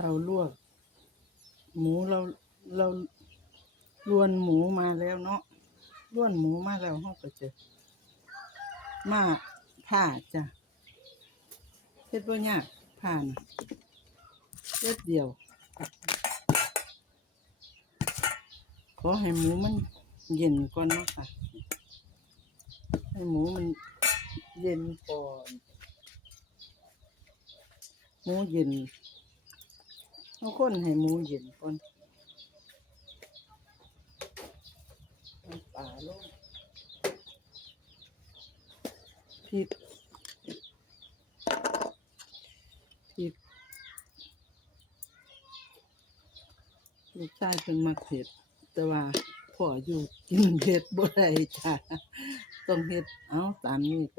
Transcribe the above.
เราลวกหมูเราลวนหมูมาแล้วเนาะล้วนหมูมาแล้วเราก็จะมาผ่าจ้ะเฮ็ดบ่ยากผ่านะเฮ็ดเดียวขอให้หมูมันเย็นก่อนเนาะค่ะให้หมูมันเย็นก่อนหมูเย็นเอาคนให้หมูเย็นก่อนเอาปลาลงพริกลูกชายเพิ่นมักเผ็ดแต่ว่าพ่ออยู่กินเผ็ดบ่ได้จ้ะต้องเฮ็ดเอาตามนี้ก่อน